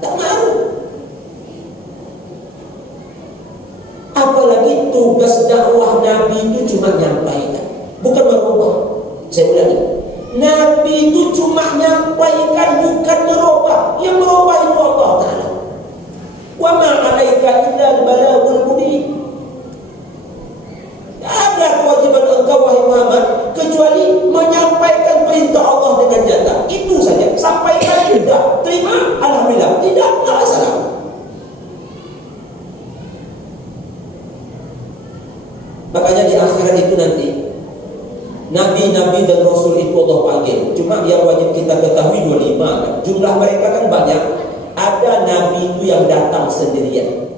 Tak malu. Apalagi tugas dakwah Nabi itu cuma nyampaikan, bukan merubah. Saya ulangi, Nabi itu cuma nyampaikan, bukan merubah. Yang merubah itu Allah Ta'ala. Wa ma 'alaika illa al-balaghul mubin. Ada kewajiban engkau wahai Muhammad kecuali menyampaikan perintah Allah dengan nyata. Itu saja. Sampaikan, tidak terima, alhamdulillah. Tidak masalah. Makanya di akhirat itu nanti Nabi-Nabi dan Rasul itu Allah panggil. Cuma yang wajib kita ketahui 25 kan? Jumlah mereka kan banyak. Ada Nabi itu yang datang sendirian.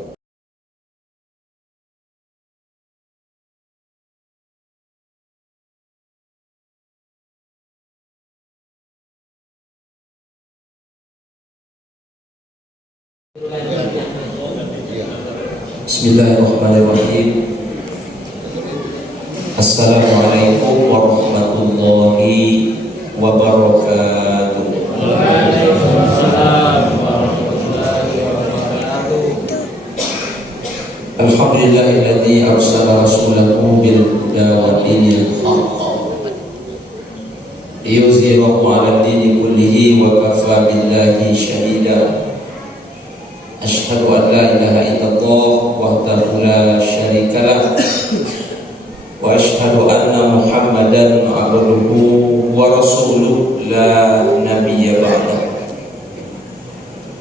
Bismillahirrahmanirrahim. Assalamualaikum warahmatullahi wabarakatuh. Waalaikumsalam warahmatullahi wabarakatuh. Alhamdulillahilladzi arsala rasulahu bil huda wa dinil haqq liyuzhirahu 'ala dini kullihi wa kafa billahi shahida. Asyhadu an la ilaha illallah wahdahu la syarika lah wa asyhadu anna Muhammadan abduhu wa rasuluhu la nabiyya ba'dah.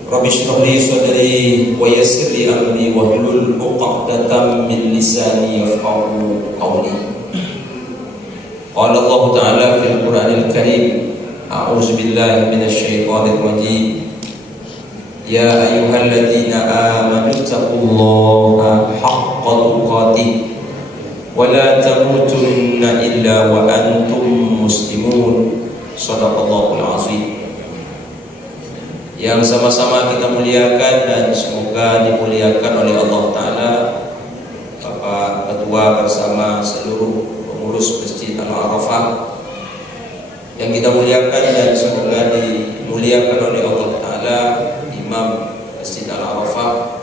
Rabbi shrah li sadri wa yassir li amri wahlul 'uqdatam min lisani yafqahu qawli. Qala Allah Ta'ala fil Qur'anil Karim, a'udzu billahi minasy syaithanir rajim. Ya ayyuhalladzina amanu taqullaha haqqa tuqatih wa la tamutunna illa wa antum muslimun. Shadaqallahul azim. Yang sama-sama kita muliakan dan semoga dimuliakan oleh Allah Ta'ala, Bapak Ketua bersama seluruh pengurus Masjid Al-Arafah yang kita muliakan dan semoga dimuliakan oleh Allah Ta'ala, Imam Masjid Al-Arafah,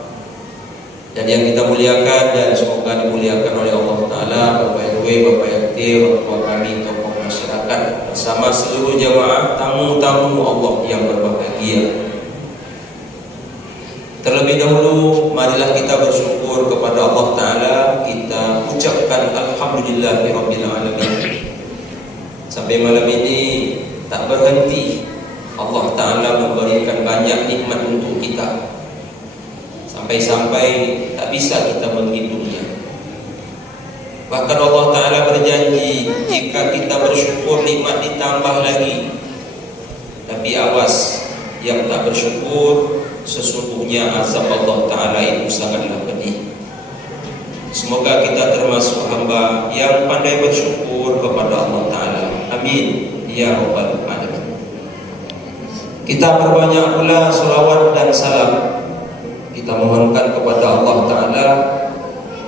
dan yang kita muliakan dan semoga dimuliakan oleh Allah Ta'ala Bapak RW, Bapak RT, Bapak kami, tokoh masyarakat bersama seluruh jamaah tamu-tamu Allah yang berbahagia. Terlebih dahulu marilah kita bersyukur kepada Allah Ta'ala. Kita ucapkan alhamdulillahirabbil alamin. Sampai malam ini tak berhenti Allah Ta'ala memberikan banyak nikmat untuk kita, sampai-sampai tak bisa kita menghitungnya. Bahkan Allah Ta'ala berjanji jika kita bersyukur nikmat ditambah lagi. Tapi awas, yang tak bersyukur sesungguhnya azab Allah Ta'ala itu sangatlah pedih. Semoga kita termasuk hamba yang pandai bersyukur kepada Allah Ta'ala. Amin ya rabbal alamin. Kita perbanyak pula salawat dan salam. Kita mohonkan kepada Allah Ta'ala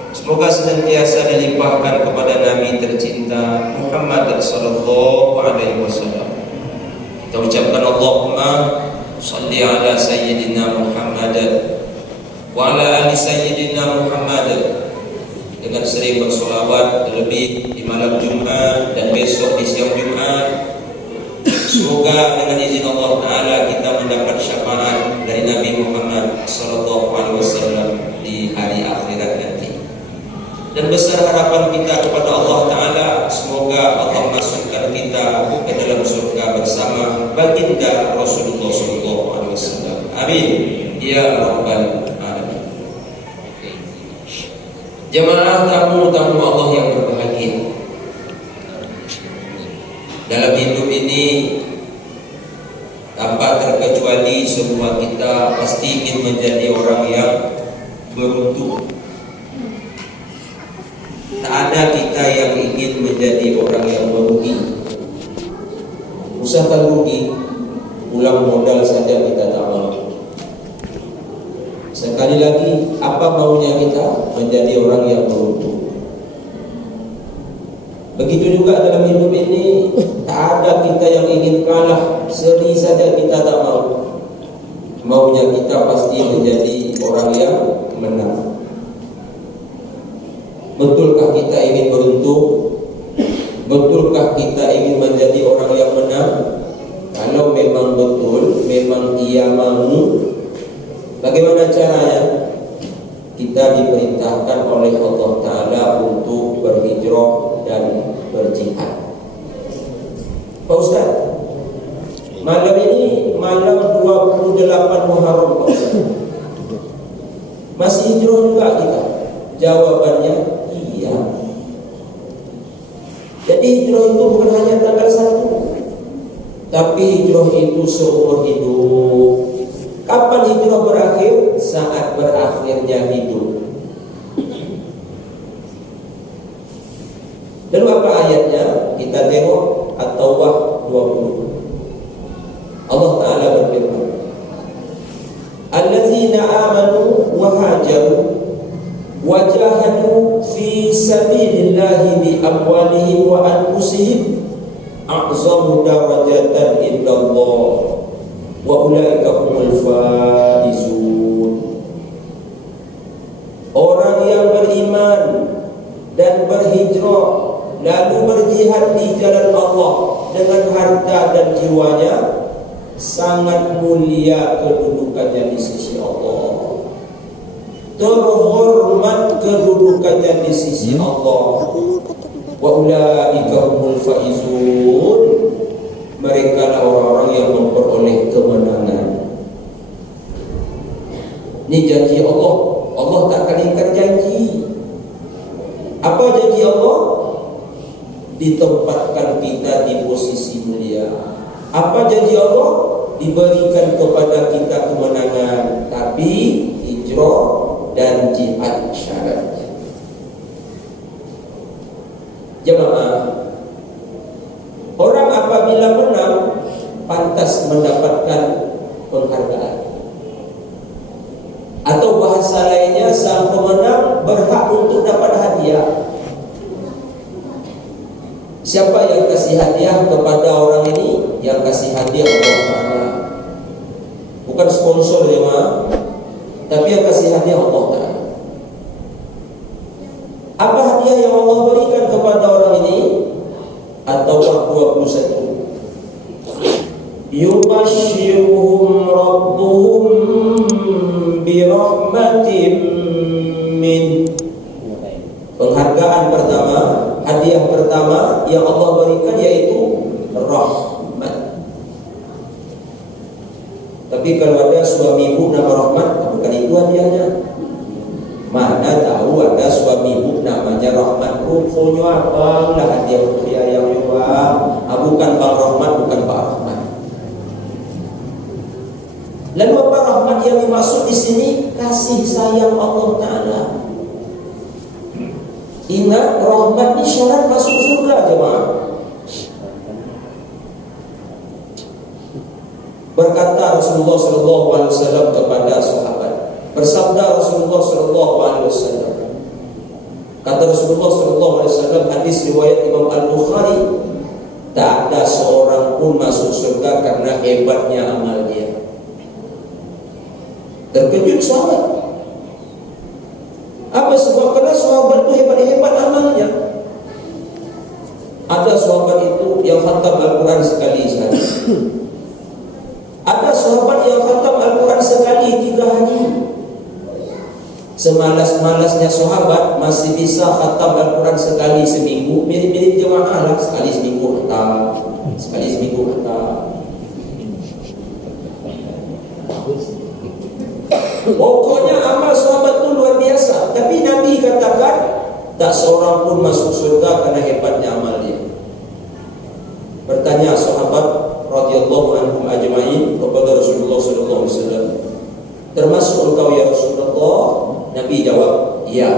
semoga senantiasa dilimpahkan kepada Nabi tercinta Muhammad sallallahu alaihi wasallam. Kita ucapkan Allahumma salli ala sayyidina Muhammad wa ala ali sayyidina Muhammad dengan sering bersolawat, terlebih di malam Jumat dan besok di siang Jumat. Semoga dengan izin Allah Ta'ala kita mendapat syafaat dari Nabi Muhammad sallallahu alaihi wasallam di hari akhirat nanti. Dan besar harapan kita kepada Allah Ta'ala, semoga Allah masukkan kita ke dalam surga bersama baginda Rasulullah sallallahu alaihi wasallam. Amin ya rabbal alamin. Jemaah tamu-tamu Allah yang berbahagia, dalam hidup ini tanpa terkecuali semua kita pasti ingin menjadi orang yang beruntung. Tak ada kita yang ingin menjadi orang yang merugi. Usahakan rugi, pulang modal saja kita tak mau. Sekali lagi, apa maunya kita? Menjadi orang yang beruntung. Begitu juga dalam hidup ini, tak ada kita yang ingin kalah, seri saja kita tak mau. maunya kita pasti menjadi orang yang menang. Betulkah kita ingin beruntung? Betulkah kita ingin menjadi orang yang menang? Kalau memang betul, memang ia mau, bagaimana caranya? Kita diperintahkan oleh Allah Ta'ala untuk berhijrah dan berjihad. Pak Ustaz, malam ini malam 28 Muharram, Pak Ustaz, masih hijrah juga kita? Jawabannya iya. Jadi hijrah itu bukan hanya tanggal 1, tapi hijrah itu seumur hidup. Kapan hijrah berakhir? Saat berakhirnya hidup. Dan apa ayatnya? Kita tengok At-Taubah 20. Allah Ta'ala berfirman, Allazina amanu wa hajaru wa jahadu fi sabilillahi bi amwalihim wa anfusihim a'zamu darajatan indallah wa ulaika humul faizun. Orang yang beriman dan berhijrah lalu berjihad di jalan Allah dengan harta dan jiwanya, sangat mulia kedudukannya di sisi Allah, terhormat kedudukannya di sisi Allah. Wa ulaika humul faizun, mereka lah orang-orang yang memperoleh kemenangan. Ini janji Allah. Allah tak akan ingkar janji. Apa janji Allah? Ditempatkan kita di posisi mulia. Apa janji Allah? Diberikan kepada kita kemenangan, tapi hijrah dan jihad syaratnya. Jemaah, orang apabila menang pantas mendapatkan penghargaan. Atau bahasa lainnya, sang pemenang berhak untuk dapat hadiah. Siapa yang kasih hadiah kepada orang ini? Yang kasih hadiah Allah Ta'ala. Bukan sponsor jemaah, tapi yang kasih hadiah Allah Ta'ala. Apa hadiah yang Allah berikan kepada orang ini? At-Taubah 21. Yubashshiruhum rabbuhum birahmatin min. Penghargaan pertama, hadiah pertama yang Allah berikan yaitu rahmat. Tapi kalau ada suami ibu nama rahmat, bukan itu hadiahnya. Mana tahu ada suami ibu namanya rahmat, rupanya abang lah hadiah untuk dia yang mewah. Bukan Bang Rahmat, bukan Pak Rahmat. Lalu apa rahmat yang dimaksud di sini? Kasih sayang Allah Ta'ala. Ingat, rahmat ini syarat masuk surga, jemaah. Berkata Rasulullah SAW kepada sahabat, bersabda Rasulullah SAW, kata Rasulullah SAW, hadis riwayat Imam Al-Bukhari, tak ada seorang pun masuk surga karena hebatnya amal dia. Terkejut sahabat. Apa sebab? Karena sahabat itu hebat-hebat amalnya. Ada sahabat itu yang khatam Al-Quran sekali sehari. Ada sahabat yang khatam Al-Quran sekali 3 hari. Semalas-malasnya sahabat masih bisa khatam Al-Quran sekali seminggu. Mirip-mirip jemaah lah, sekali seminggu khatam, sekali seminggu khatam. Pokoknya amal sahabat itu luar biasa. Tapi Nabi katakan tak seorang pun masuk surga karena hebatnya amal dia. Bertanya sahabat radhiyallahu anhum ajma'in kepada Rasulullah sallallahu alaihi wasallam, termasuk engkau ya Rasulullah? Nabi jawab, iya,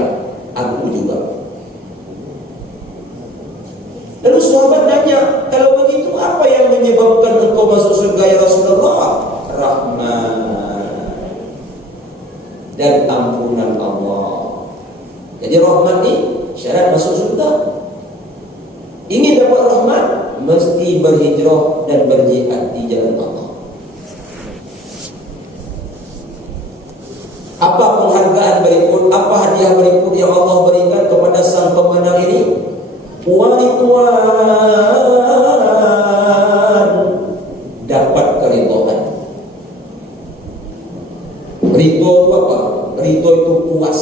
aku juga. Lalu sahabat nanya, kalau begitu apa yang menyebabkan engkau masuk surga ya Rasulullah? Rahmat dan ampunan Allah. Jadi rahmat ini syarat masuk surga. Ingin dapat rahmat, mesti berhijrah dan berjihad di jalan Allah. Apa penghargaan berikut, apa hadiah berikut yang Allah berikan kepada sang pemenang ini? Waridwan, dapat keridhaan. Ridho itu apa? Ridho itu puas.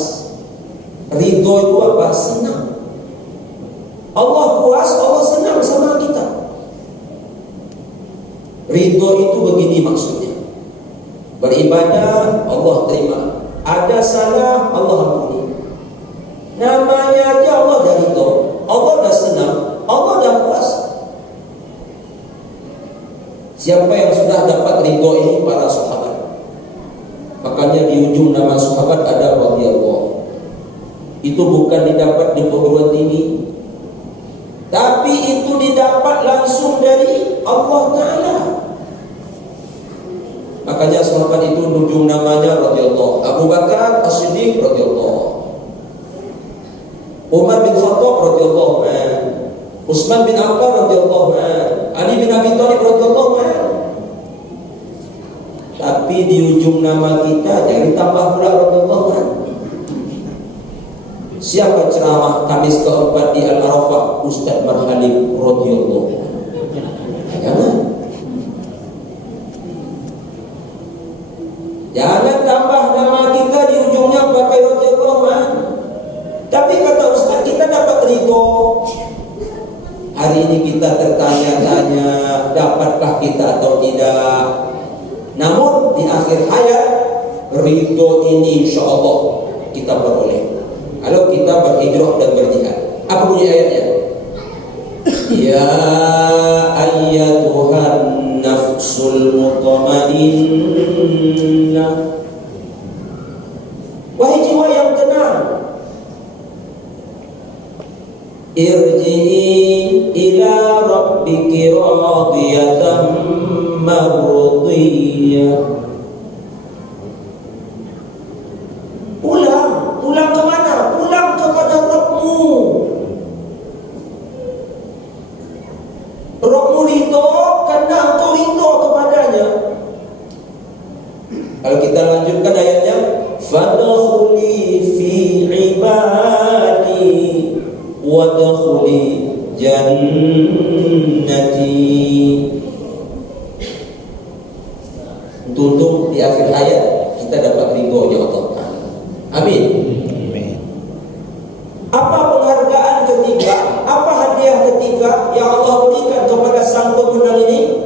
Ridho itu apa? Senang. Allah puas, Allah senang sama kita. Ridho itu begini maksudnya. Beribadah, Allah terima. Ada salah, Allah ampuni. Namanya aja Allah dah ridho, Allah dah senang, Allah dah puas. Siapa yang sudah dapat ridho ini? Para sahabat. Makanya di ujung nama sahabat ada radhiyallahu. Itu bukan didapat di perguruan tinggi, tapi itu didapat langsung dari Allah Ta'ala. Makanya sahabat itu ujung namanya radhiyallahu. Abu Bakar As-Siddiq radhiyallahu, Umar bin Khattab radhiyallahu anhu, Utsman bin Affan radhiyallahu anhu, Ali bin Abi Thalib radhiyallahu anhu. Tapi di ujung nama kita jangan ditambah pula radhiyallahu anhu. Siapa ceramah Kamis keempat di Al-Arafah? Ustaz Marhalim radhiyallahu anhu. Jangan. Jangan tambah nama kita di ujungnya pakai radhiyallahu anhu. Tapi kata Ustaz, kita dapat ridho. Hari ini kita tertanya-tanya, dapatkah kita atau tidak? Namun di akhir hayat, ridho ini insya Allah kita beroleh kalau kita berhijrah dan berjihad. Apa bunyi ayatnya? Ya ayyatuhan nafsul mutmainnah, wahai jiwa yang tenang, irji'i ila rabbiki radiyatan mardiyah. Pulang kemana? Pulang kepada Rabbmu. Rabbmu ridho karena engkau ridho kepadanya. Kalau kita lanjutkan ayatnya, fadkhuli fi ibadi wadkhuli jannati. Tutup di akhir ayat kita dapat ridhonya Allah Ta'ala. Amin. Apa penghargaan ketiga? Apa hadiah ketiga yang Allah berikan kepada sang pemenang ini?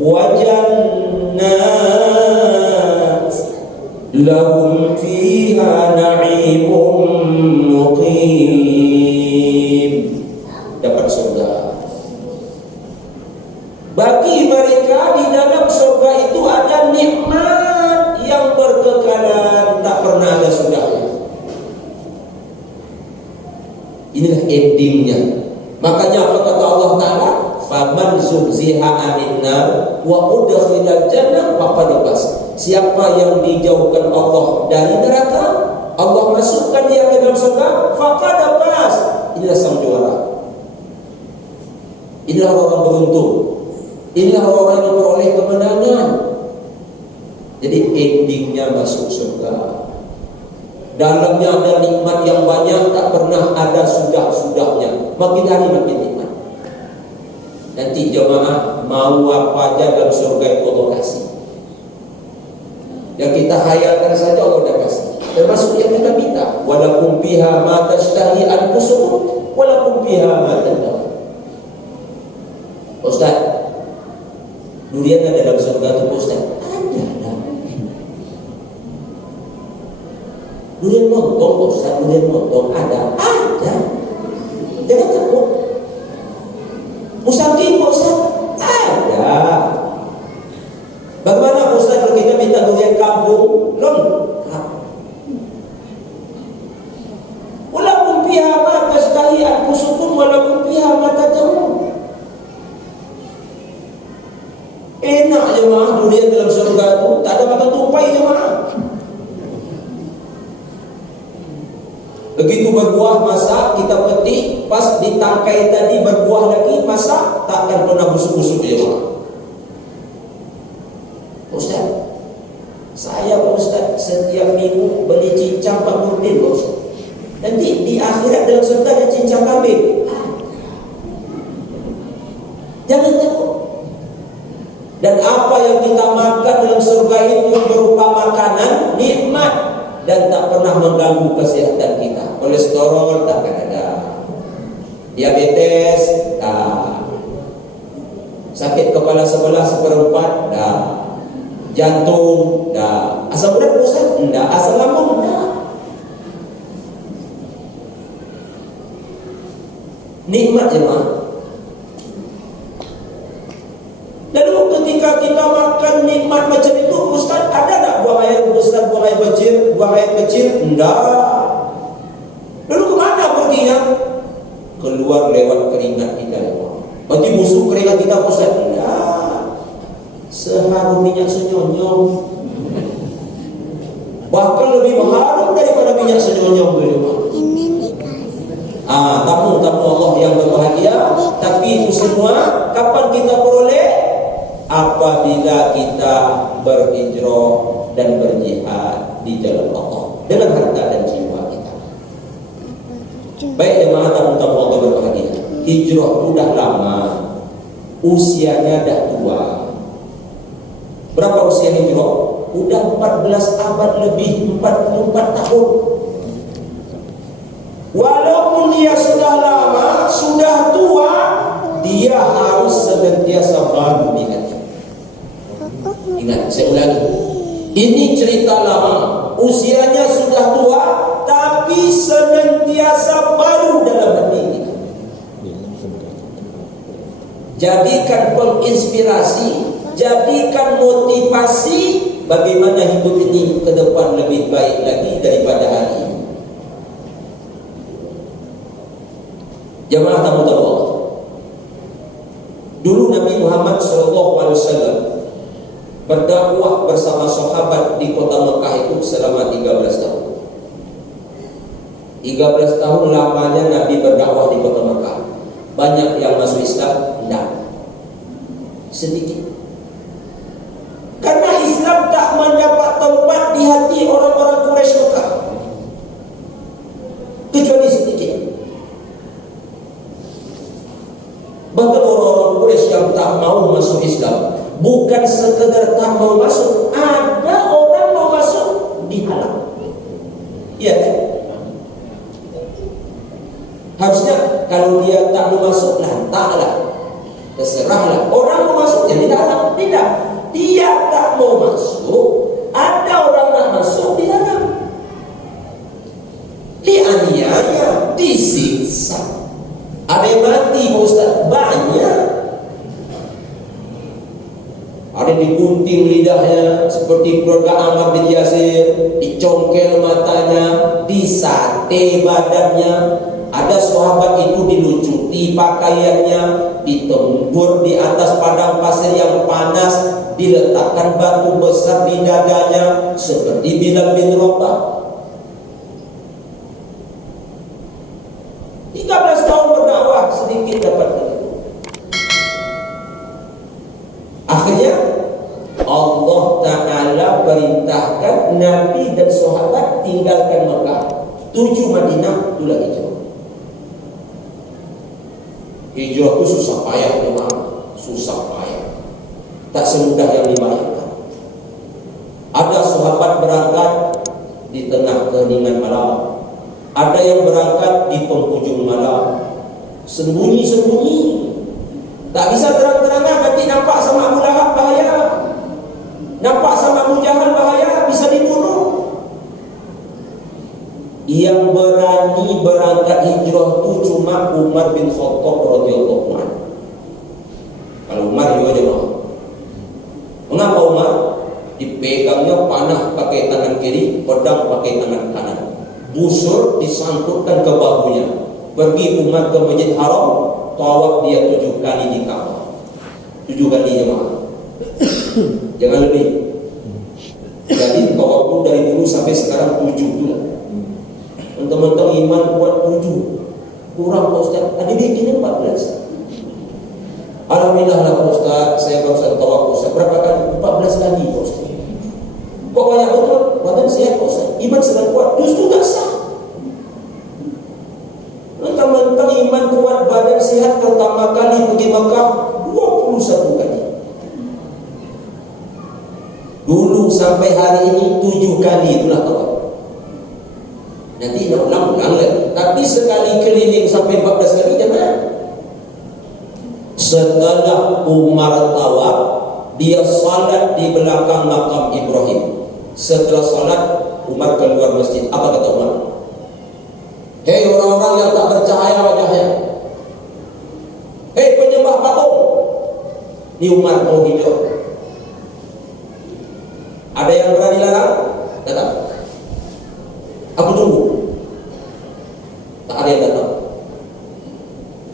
Wajannat lahum fiha na'imun muqim. Dapat surga. Bagi mereka di dalam surga itu ada nikmat yang berkekalan, tak pernah ada sudahnya. Inilah endingnya. Makanya apa kata Allah Ta'ala? Faman zuhziha 'anil nar wa udkhilal jannah faqad faz. Siapa yang dijauhkan Allah dari neraka, Allah masukkan dia ke dalam surga, faqad faz. Inilah sang juara. Inilah orang beruntung. Inilah orang yang memperoleh kemenangan. Jadi endingnya masuk surga. Dalamnya ada nikmat yang banyak, tak pernah ada sudah-sudahnya. Makin hari makin nikmat. Nanti jemaah mau apa aja dalam surga itu Allah kasih. Yang kita hayalkan saja Allah dah kasih. Termasuk yang kita minta. Walakum fiha ma tashtahi anfusukum walakum fiha ma tad'un. Ustaz, durian ada dalam surga itu Ustaz? Ada lah. Durian lontong Ustaz, durian lontong ada. Jangan takut. Musang kimau Ustaz? Ada. Bagaimana Ustaz kalau kita minta durian kampung? Lengkap. Walakum fiha ma tashtahi anfusukum walakum fiha ma tad'un. Enak jemaah durian dalam surga itu, tak ada makan tupai jemaah. Begitu berbuah masak, kita petik, pas ditangkai tadi berbuah lagi masak, tak akan pernah busuk-busuk jemaah. Ustaz, saya Pak Ustaz, setiap minggu beli cincang Pak Nurdin Pak Ustaz. Nanti di akhirat dalam surga ada cincang kambing. Jangan takut. Dan apa yang kita makan dalam surga itu berupa makanan nikmat dan tak pernah mengganggu kesehatan kita. Kolesterol tak akan ada, diabetes tak, sakit kepala sebelah seperempat tak, jantung tak, asam urat pusat enggak, asam lambung enggak. Nikmat jemaah. Lalu ketika kita makan nikmat macam itu, Ustaz, ada tak buang air besar, buang air kecil, buang air kecil? Enggak. Lalu kemana perginya? Keluar lewat keringat kita. Berarti busuk keringat kita, Ustaz? Enggak. Seharum minyak senyonyong, bahkan lebih mengharum daripada minyak senyonyong itu. Tamu-tamu Allah yang berbahagia. Tapi itu semua kapan kita peroleh? Apabila kita berhijrah dan berjihad di jalan Allah dengan harta dan jiwa kita. Baik jemaah tamu-tamu Allah berbahagia, hijrah sudah lama, usianya dah tua. Berapa usia hijrah? Udah 14 abad lebih, 44 tahun. Walaupun dia sudah lama, sudah tua, dia harus senantiasa baru di hati. Ingat, saya ulangi. Ini cerita lama, usianya sudah tua, tapi senantiasa baru dalam hati kita. Jadikan penginspirasi, jadikan motivasi bagaimana hidup ini ke depan lebih baik lagi daripada hari ini. Jamaah tamu Allah. Dulu Nabi Muhammad SAW berdakwah bersama sahabat di kota Mekah itu selama 13 tahun. 13 tahun lamanya Nabi berdakwah di kota Mekah. Banyak yang masuk Islam? Tidak. Sedikit. Karena Islam tak mendapat tempat di hati orang-orang Quraisy Mekah, kecuali sedikit. Bahkan orang-orang Quraisy yang tak mau masuk Islam, bukan sekedar tak mau masuk, ada orang mau masuk dihalang. Iya kan? Harusnya kalau dia tak mau masuk, lantaklah, terserahlah. Orang mau masuk, jadi dihalang. Tidak, dia tak mau masuk, ada orang nak masuk, dihalang, dianiaya, disiksa. Ada yang mati Pak Ustaz, banyak. Ada digunting lidahnya seperti keluarga Ammar bin Yasir, dicongkel matanya, disate badannya. Ada sahabat itu dilucuti pakaiannya, ditenggur di atas padang pasir yang panas, diletakkan batu besar di dadanya seperti Bilal bin Rabah. 13 tahun berdakwah, sedikit dapat begitu. Akhirnya Allah Ta'ala perintahkan Nabi dan sahabat tinggalkan Mekah, tuju Madinah, itulah hijrah. Hijrah itu susah payah memang, susah payah, tak semudah yang dibayangkan. Ada sahabat berangkat di tengah keheningan malam, ada yang berangkat di penghujung malam, sembunyi-sembunyi, tak bisa terang-terangan, nanti nampak sama Abu Lahab bahaya, nampak sama Abu Jahal bahaya, bisa dibunuh. Yang berani berangkat hijrah itu cuma Umar bin Khattab radhiyallahu anhu. Kalau Umar juga jemaah. Mengapa Umar? Dipegangnya panah pakai tangan kiri, pedang pakai tangan kanan, busur disangkutkan ke bahunya. Pergi Umar ke Masjid Haram, tawaf dia 7 kali di Ka'bah. 7 kali jemaah. Jangan lebih. Jadi tawaf itu dari dulu sampai sekarang 7 bulan. Teman-teman iman buat 7, kurang Pak Ustaz, ada bikinnya 14. Alhamdulillah lah Pak Ustaz, saya baru tawaf Ustaz, berapa kali? 14 kali Pak Ustaz. Pokoknya betul, badan sehat kok Ustaz, iman sedang kuat, justru tak sah. Mentang-mentang iman kuat, badan sehat, pertama kali pergi Makkah 21 kali. Dulu sampai hari ini 7 kali itulah tawaf. Nanti nak ulang-ulang lagi. Tapi sekali keliling sampai 14 kali jangan. Setelah Umar tawaf, dia salat di belakang makam Ibrahim. Setelah salat, Umar keluar masjid. Apa kata Umar? Hei orang-orang yang tak bercahaya wajahnya, hei penyembah patung, ni Umar mau hidup. Ada yang berani larang? Datang. Aku tunggu. Tak ada yang datang.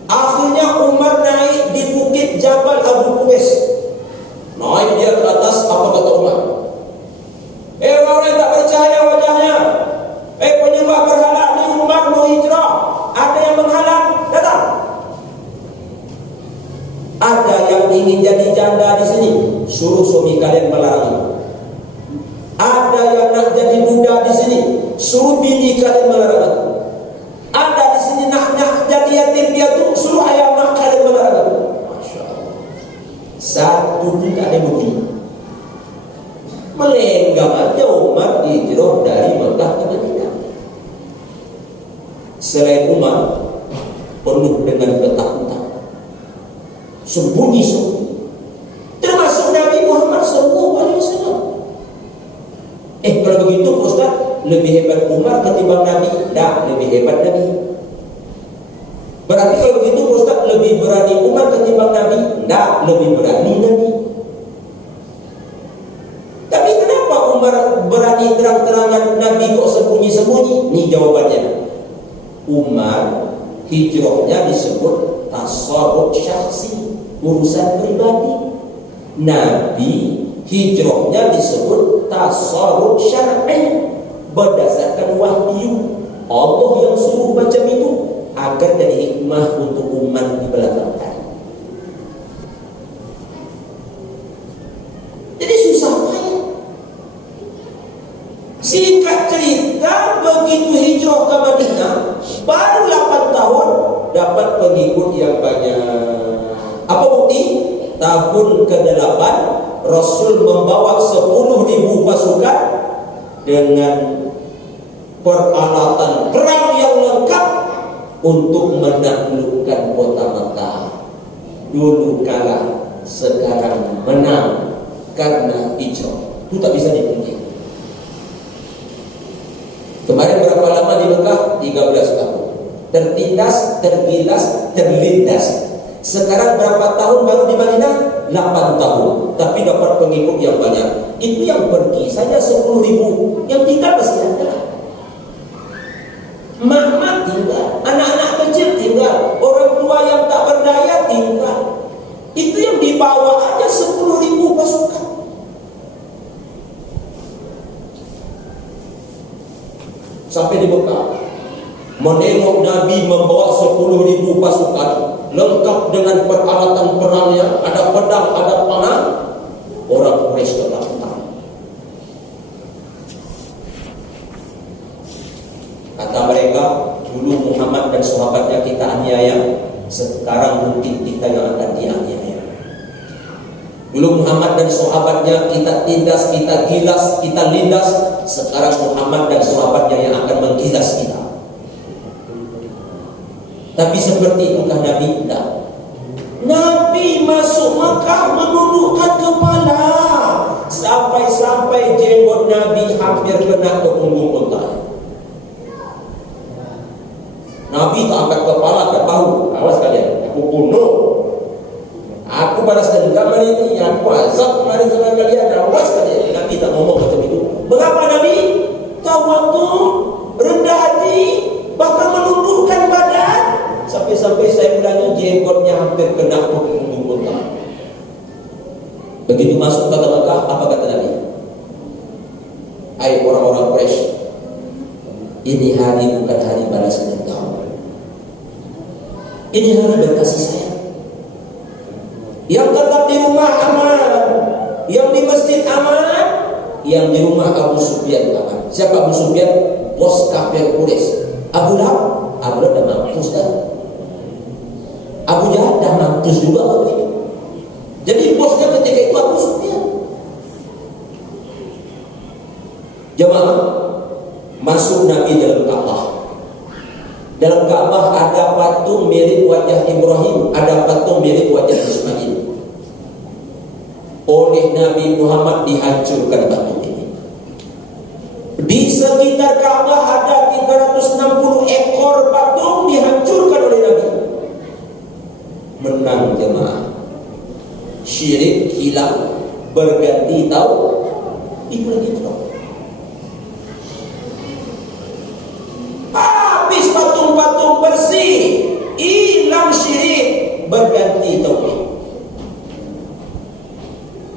Akhirnya Umar naik di bukit Jabal Abu Qubais. Naik dia ke atas. Apa kata Umar? Orang yang tak percaya wajahnya, penyembah berhala, ni Umar mau hijrah. Ada yang menghalang? Datang. Ada yang ingin jadi janda di sini, suruh suami kalian melarang. Ada yang nak jadi duda di sini, suruh bini kalian melarang. Ada di sini nak jadi yatim piatu, suruh ayah mak kalian melarang. Masya Allah. Satu pun tak ada bukti. Melenggang aja Umar hijrah dari Mekah ke Madinah. Selain Umar, penuh dengan ketakutan, sembunyi-sembunyi, termasuk Nabi Muhammad SAW. Kalau begitu Ustaz, lebih hebat Umar ketimbang Nabi? Tak, lebih hebat Nabi. Berarti kalau begitu Ustaz, lebih berani Umar ketimbang Nabi? Tak, lebih berani Nabi. Tapi kenapa Umar berani terang-terangan, Nabi kok sembunyi-sembunyi? Ini jawabannya. Umar hijrahnya disebut tasarruf syakhsi, urusan pribadi. Nabi hijrahnya disebut tasarruf syar'i, berdasarkan wahyu. Allah yang suruh macam itu agar jadi hikmah untuk umat di belakang hari. Jadi susah payah. Singkat cerita, begitu hijrah ke Madinah, baru 8 tahun dapat pengikut yang banyak. Apa bukti? Tahun ke-8 Rasul membawa 10.000 pasukan dengan peralatan perang yang lengkap untuk menaklukkan kota Makkah. Dulu kalah, sekarang menang karena hijrah. Itu tak bisa dipungkiri. Kemarin berapa lama di Mekah? 13 tahun. Tertindas, tergilas, terlindas. Sekarang berapa tahun baru di Madinah? 8 tahun. Tapi dapat pengikut yang banyak. Itu yang pergi saja 10.000. Yang tinggal masih ada. Mak-mak tinggal, anak-anak kecil tinggal, orang tua yang tak berdaya tinggal. Itu yang dibawa aja 10.000 pasukan. Sampai di Mekah, menengok Nabi membawa 10.000 pasukan lengkap dengan peralatan perangnya, ada pedang, ada panah. Orang Quraisy ketakutan. Kata mereka, dulu Muhammad dan sahabatnya kita aniaya, sekarang mungkin kita yang akan dianiaya. Dulu Muhammad dan sahabatnya kita tindas, kita gilas, kita lindas. Sekarang Muhammad dan sahabatnya yang akan menggilas kita. Tapi seperti itukah Nabi? Tidak. Nabi masuk Mekah menundukkan kepala, sampai-sampai jenggot Nabi hampir kena ke punggung unta. Nabi tak angkat kepala, tak tahu. Awas kalian, aku bunuh, aku balas dendam hari ini, aku azab kemarin sama kalian. Awas kalian. Nabi tak ngomong macam itu. Mengapa Nabi? Tawadhu, rendah hati, bahkan menundukkan badan. Sampai-sampai saya ulangi, jenggotnya hampir kena ke punggung unta. Begitu masuk kota Mekah, apa kata Nabi? Hai orang-orang Quraisy, ini hari bukan hari balas dendam. Ini hari berkasih sayang. Yang tetap di rumah aman, yang di masjid aman, yang di rumah Abu Sufyan aman. Siapa Abu Sufyan? Bos kafir Quraisy. Abu Lahab dah mampus dah. Abu Jahal dah mampus juga waktu itu. Jadi bosnya ketika itu Abu Sufyan. Jemaah, masuk Nabi dalam Ka'bah. Dalam Ka'bah ada patung mirip wajah Ibrahim, ada patung mirip wajah Ismail. Oleh Nabi Muhammad dihancurkan patung ini. Di sekitar Ka'bah ada 360 ekor patung dihancurkan oleh Nabi. Menang jemaah. Syirik hilang, berganti tahu. Itu lagi tahu. Habis patung-patung bersih, hilang syirik, berganti tauhid.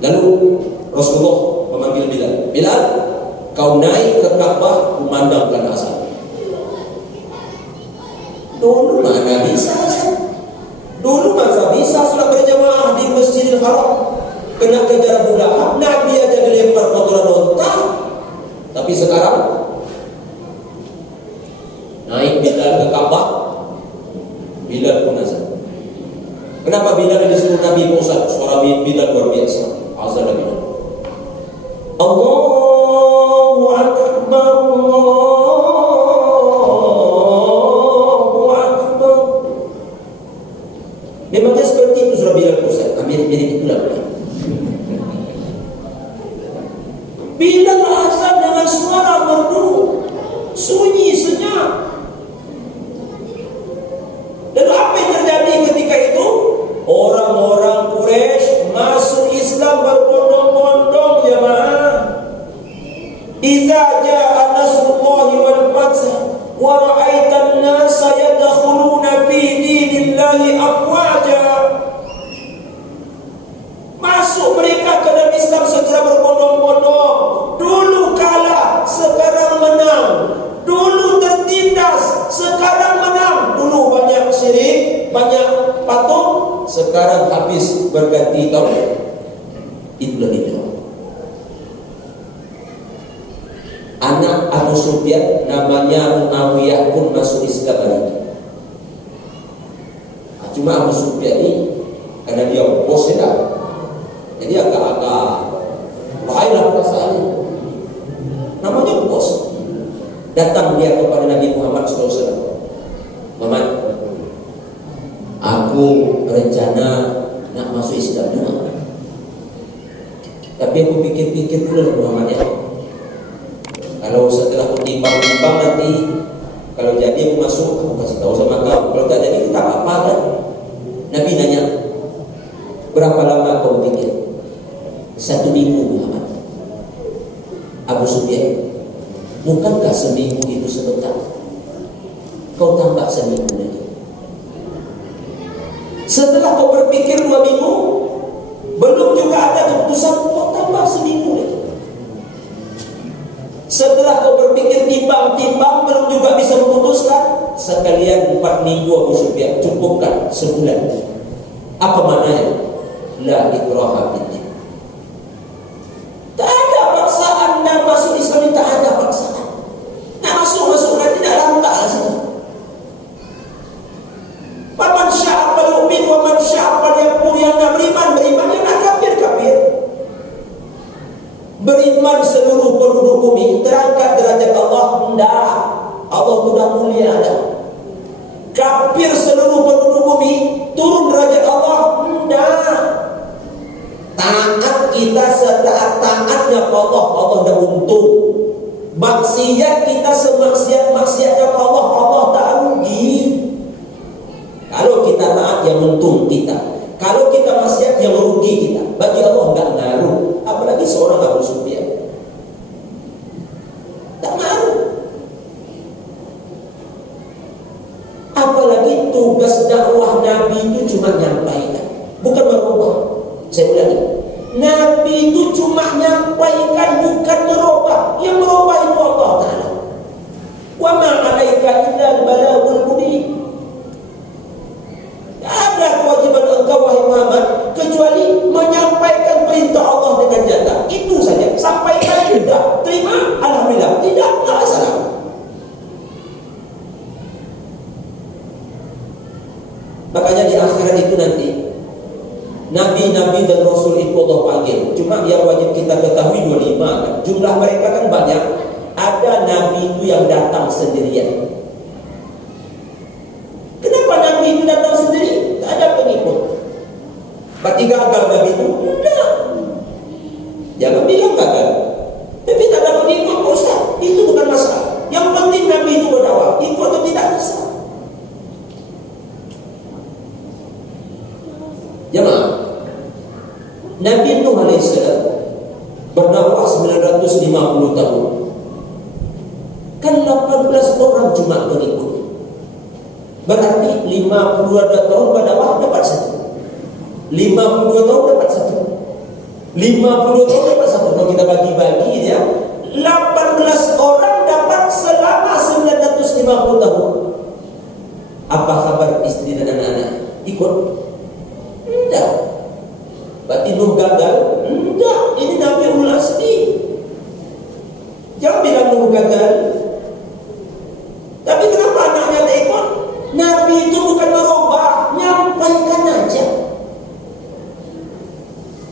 Lalu Rasulullah memanggil Bilal. Bilal, kau naik ke Ka'bah, memandangkan asal. Dulu mana bisa? Dulu masa bisa sholat berjamaah di Masjidil Haram, kena kejar budak, Nabi aja dilempar kotoran unta. Tapi sekarang naik Bilal ke Ka'bah, Bilal pun azan. Kenapa Bilal disuruh Nabi Musa? Suara Bilal luar biasa. Azan Bilal. Allahu Akbar, Allahu Akbar. Memangnya seperti itu suara Bilal Musa. Mirip-mirip itulah. Bilal azan dengan suara merdu, sunyi senyap. Lalu apa yang terjadi ketika itu? Orang-orang Quraisy masuk Islam berbondong-bondong jemaah. Idza jaa nasrullahi wal fath wa ra'aitan nasa yadkhuluna fi dinillahi afwaja. Masuk mereka ke dalam Islam secara berbondong-bondong. Dulu kalah, sekarang menang. Dulu tertindas, sekarang menang. Dulu banyak syirik, banyak patung, sekarang habis berganti tauhid. Itulah itu. Anak Abu Sufyan namanya Muawiyah pun masuk Islam hari ini. Cuma Abu Sufyan ini karena dia bos dah, jadi agak-agak lainlah perasaannya. Namanya bos. Datang dia kepada Nabi Muhammad SAW. Muhammad, aku rencana nak masuk Islam juga. Tapi aku pikir-pikir dulu Muhammad ya. Kalau setelah aku timbang-timbang nanti, kalau jadi aku masuk, aku kasih tahu sama kau. Kalau tak jadi kita apa kan? Nabi nanya, berapa lama kau pikir? 1 minggu Muhammad. Abu Sufyan, bukankah seminggu itu sebentar? Kau tambah seminggu lagi. Setelah kau berpikir 2 minggu, belum juga ada keputusan, kau tambah seminggu lagi. Setelah kau berpikir timbang-timbang, belum juga bisa memutuskan, sekalian 4 minggu Abu Sufyan, cukupkan sebulan. Apa maknanya? La ikraha fiddin. Tak ada paksaan nak masuk Islam ini, tak ada paksaan. Nak masuk nanti nak lantak lah situ. Paman sya'a falyu'min wa man sya'a falyakfur. Yang nak beriman, yang nak kafir. Beriman seluruh penduduk bumi, terangkat derajat Allah, tidak. Allah sudah mulia dah. Kafir seluruh penduduk bumi, turun derajat Allah, tidak. Taat kita setaat-taatnya ke Allah, Allah dah untung. Maksiat kita semaksiat-maksiatnya ke Allah, Allah tak rugi. Kalau kita taat yang untung kita, kalau kita maksiat yang merugi kita, bagi Allah enggak ngaruh. Apalagi seorang Abu Sufyan, tak ngaruh. Apalagi tugas dakwah Nabi itu cuma nyampaikan, bukan merubah. Saya ulangi, Nabi itu cuma nyampaikan, bukan merubah. Yang merubah itu Allah Ta'ala. Wa ma 'alaika illa al-balaghul mubin. Ada kewajiban engkau wahai Muhammad kecuali menyampaikan perintah Allah dengan nyata. Itu saja, sampaikan. Nabi-nabi dan Rasul itu Allah panggil. Cuma yang wajib kita ketahui 25 kan. Jumlah mereka kan banyak. Ada Nabi itu yang datang sendirian. Kenapa Nabi itu datang sendiri? Tak ada pengikut. Berarti gagal Nabi itu? Tidak. Jangan bilang gagal. Tapi tak ada pengikut, Ustaz. Itu bukan masalah. Yang penting Nabi itu berdakwah. Ikut atau tidak bisa. Jemaah, Nabi Nuh AS berdakwah 950 tahun. Kan 18 orang cuma pengikut. Berarti 52 tahun berdakwah dapat satu. 52 tahun dapat satu. 50 tahun dapat satu. Kalau kita bagi-bagi dia, 18 orang dapat selama 950 tahun. Apa kabar istri dan anak-anak? Ikut? Tidak. Berarti Nuh gagal? Tidak. Ini Nabi Asli. Jangan bilang Nuh gagal. Tapi kenapa anaknya tak ikut? Nabi itu bukan merubah, nyampaikan aja.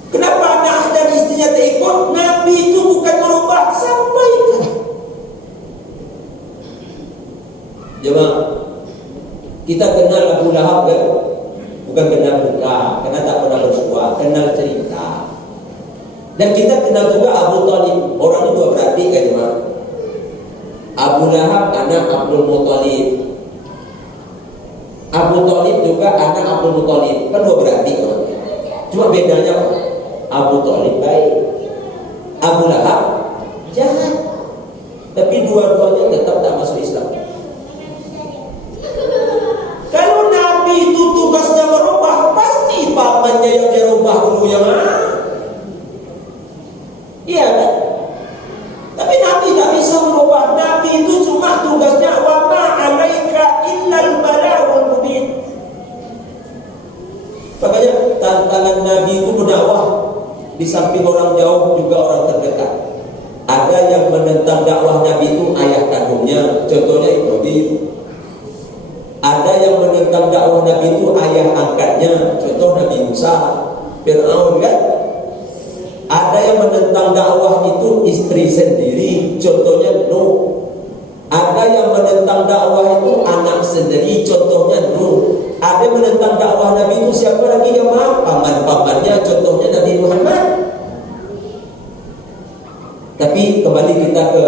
Kenapa anak dan istrinya tak ikut? Nabi itu bukan merubah, sampaikan. Jemaah, kita kenal Abu Lahab kan? Bukan kenal muka, karena tak pernah bersua, kenal cerita. Dan kita kenal juga Abu Thalib. Orang itu dua beradik kan, jemaah. Abu Lahab anak Abdul Muthalib. Abu Thalib juga anak Abdul Muthalib. Kan dua beradik kan? Cuma bedanya Abu Thalib baik, Abu Lahab jahat. Tapi dua-duanya tetap tak masuk Islam. Kalau Nabi itu tugasnya merubah, pasti pamannya yang dia rubah dulu ya mah. Iya kan? Tapi Nabi tak bisa merubah. Nabi itu cuma tugasnya wa ma 'alaika illal balaghul mubin. Makanya tantangan Nabi itu berdakwah di samping orang jauh juga orang terdekat. Ada yang menentang dakwah Nabi itu ayah kandungnya, contohnya Ibrahim. Ada yang menentang dakwah Nabi itu ayah angkatnya, contoh Nabi Musa, Fir'aun kan? Ada yang menentang dakwah itu istri sendiri, contohnya Nuh. Ada yang menentang dakwah itu anak sendiri, contohnya Nuh. Ada yang menentang dakwah Nabi itu siapa lagi yang maaf? Paman-pamannya, contohnya Nabi Muhammad. Tapi kembali kita ke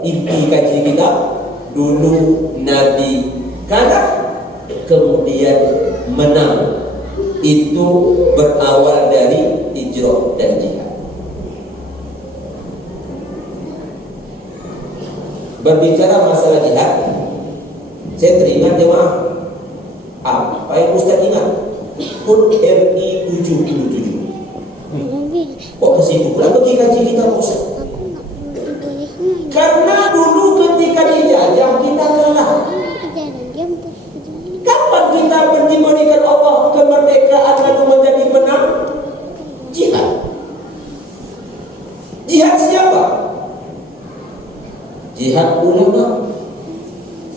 inti kaji kita. Dulu Nabi kalah, kemudian menang. Itu berawal dari hijrah dan jihad. Berbicara masalah jihad, saya teringat jemaah apa yang Ustaz ingat? HUT RI 77. Kok ke situ pula bagi kaji kita Ustaz? Karena dulu ketika dijajah kita kalah. Kapan kita diberikan Allah kemerdekaan lalu menjadi menang? Jihad. Jihad siapa? Jihad ulama,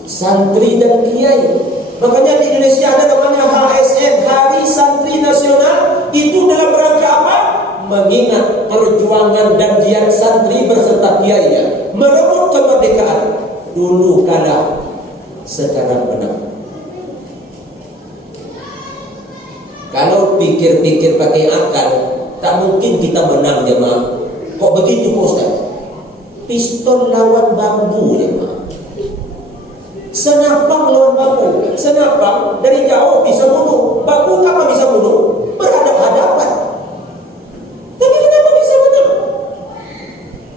santri dan kiai. Makanya di Indonesia ada namanya HSN, Hari Santri Nasional. Itu dalam rangka apa? Mengingat perjuangan dan jihad santri berserta kiainya merebut kemerdekaan. Dulu kalah, sekarang menang. Kalau pikir-pikir pakai akal, tak mungkin kita menang jemaah. Kok begitu Ustaz? Pistol lawan bambu jemaah. Senapang lawan bambu. Senapang dari jauh bisa bunuh. Bambu kapan bisa bunuh? Berhadap-hadapan. Tapi kenapa bisa menang?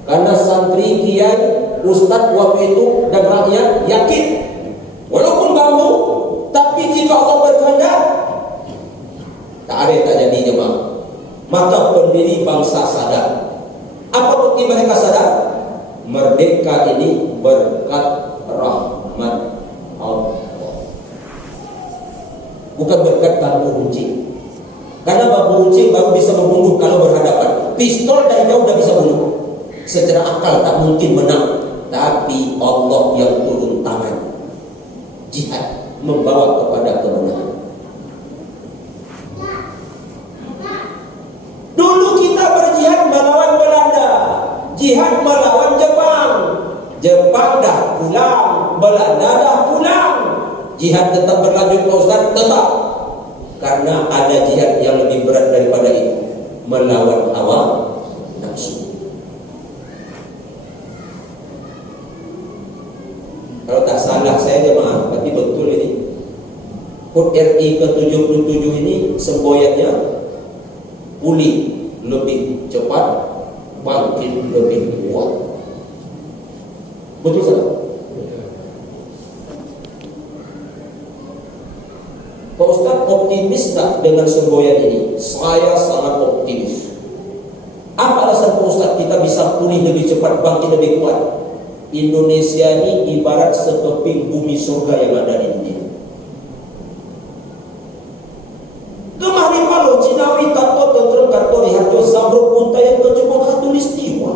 Karena santri, kiai, ustaz waktu itu dan rakyat yakin, walaupun bambu, tapi jika Allah berkehendak, tak ada yang tak jadi jemaah. Maka pendiri bangsa sadar. Apa bukti mereka sadar? Merdeka ini berkat rahmat Allah, bukan berkat bambu runcing. Karena bambu runcing baru bisa membunuh kalau berhadapan. Pistol dari jauh dah bisa bunuh. Secara akal tak mungkin menang. Tapi Allah yang turun tangan. Jihad membawa kepada kemenangan. Jepang dah pulang, Belanda dah pulang. Jihad tetap berlanjut Pak Ustaz? Tetap. Karena ada jihad yang lebih berat daripada itu, melawan hawa nafsu. Kalau tak salah saya jemaah, tapi betul ini. HUT RI ke-77 ini semboyannya pulih lebih cepat, bangkit lebih kuat. Betul salah? Pak Ustaz optimis tak dengan semboyan ini? Saya sangat optimis. Apa alasan Pak Ustaz kita bisa pulih lebih cepat, bangkit lebih kuat? Indonesia ini ibarat sekeping bumi surga yang ada di dunia. Gemah Ripalo, Cinawi, Tato, Tentrem, Kartori, Harjo, Zamrud, Buntayan, Kecubung, Khatulistiwa.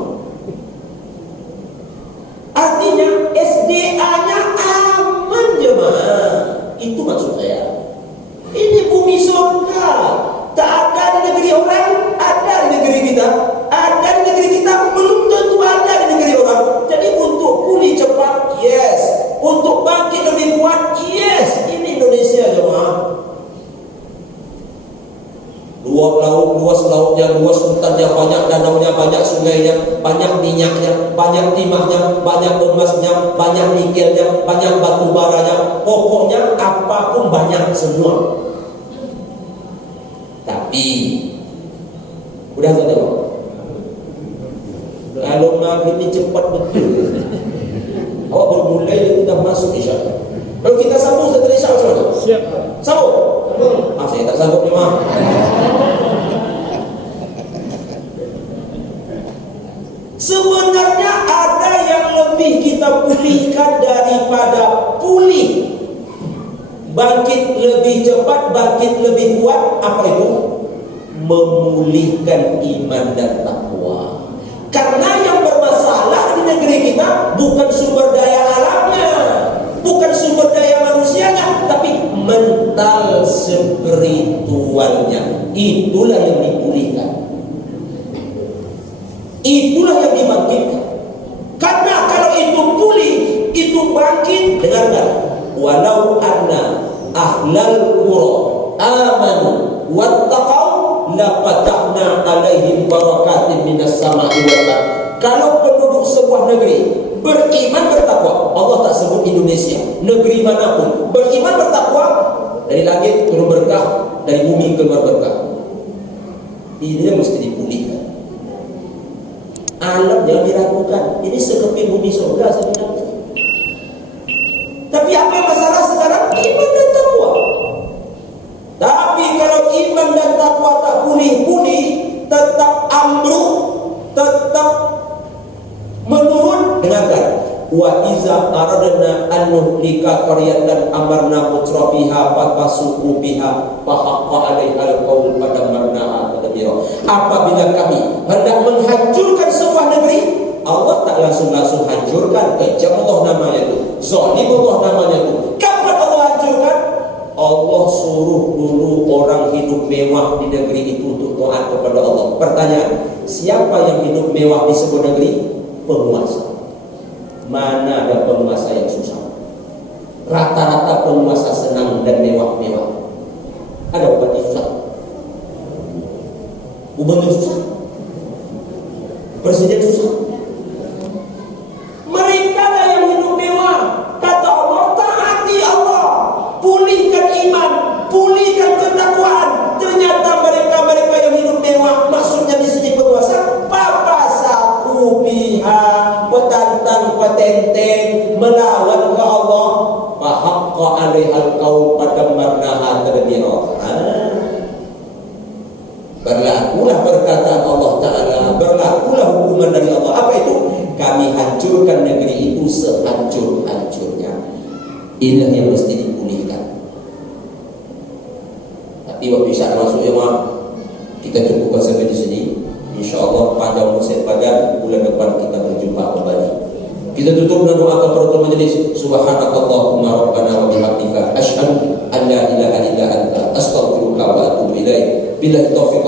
Artinya SDA-nya aman jemaah. Itu maksud saya. Ini bumi surga. Tak ada di negeri orang, ada di negeri kita. Ada di negeri kita, belum tentu ada di negeri orang. Jadi untuk pulih cepat, yes. Untuk bangkit lebih kuat, yes. Ini Indonesia jemaah. Luas lautnya, luas hutannya banyak, danaunya banyak, sungainya banyak, minyaknya banyak, timahnya banyak, emasnya banyak, nikelnya banyak, batu baranya, pokoknya apapun banyak semua. Tapi udah saja Pak. Kalau maghrib ini cepat betul. Awak baru mulai sudah masuk Isya. Kalau kita sambung setelah Isya macam mana? Siap. Sambung? Saya tak sanggup ni mah. Sebenarnya ada yang lebih kita pulihkan daripada pulih. Bangkit lebih cepat, bangkit lebih kuat. Apa itu? Memulihkan iman dan takwa. Karena yang bermasalah di negeri kita bukan sumber daya alamnya, bukan sumber daya manusianya, tapi mental spiritualnya. Itulah yang dipulihkan, itulah yang dibangkitkan. Karena kalau itu pulih, itu bangkit. Dengarkan, walau anna ahlal qura amanu wattaqau lafatahna alaihim barakatin minas sama'i wal ardh. Kalau penduduk sebuah negeri beriman bertakwa, Allah tak sebut Indonesia, negeri manapun, beriman bertakwa, dari langit turun berkah, dari bumi keluar berkah. Ini yang mesti dipulihkan. Alam jangan diragukan. Ini sekeping bumi surga sebenarnya. Tapi apa yang masalah sekarang? Iman dan takwa. Tapi kalau iman dan takwa tak pulih-pulih, tetap ambruk, tetap menurun. Dengarkan, wa iza aradna an nuhlika qaryatan amarna mutrafiha fatasuqu biha fahaqqa 'alaihal qaul fadamarnaha tadbira. Apabila kami hendak menghancurkan sebuah negeri, Allah tak langsung hancurkan. Kejam Allah namanya itu, zalim Allah namanya itu. Kapan Allah hancurkan? Allah suruh dulu orang hidup mewah di negeri itu untuk taat kepada Allah. Pertanyaan, siapa yang hidup mewah di sebuah negeri? Penguasa. Mana ada penguasa yang susah? Rata-rata penguasa senang dan mewah-mewah. Ada bupati susah, gubernur susah, presiden susah. Mereka lah yang hidup mewah. Kata Allah, taati Allah, pulihkan iman, pulihkan ketakwaan. Ternyata mereka yang hidup mewah, maksudnya di sini penguasa, papasaku pihak, petantang petenteng, melawan ke Allah. Fahaqqa 'alaihal qaul fadamarnaha tadbira. Berlakulah perkataan Allah Ta'ala, berlakulah hukuman dari Allah. Apa itu? Kami hancurkan negeri itu sehancur-hancurnya. Inilah yang mesti dipulihkan. Tapi waktu Isya masuk ya mak, kita cukupkan sampai di sini. InsyaAllah panjang musim pada bulan depan kita berjumpa kembali. Kita tutup dengan doa kafaratul majelis. Subhanakallahumma rabbana wa bihamdika asyhadu an la ilaha illa anta astaghfiruka wa atubu ilaik. Billahi taufiq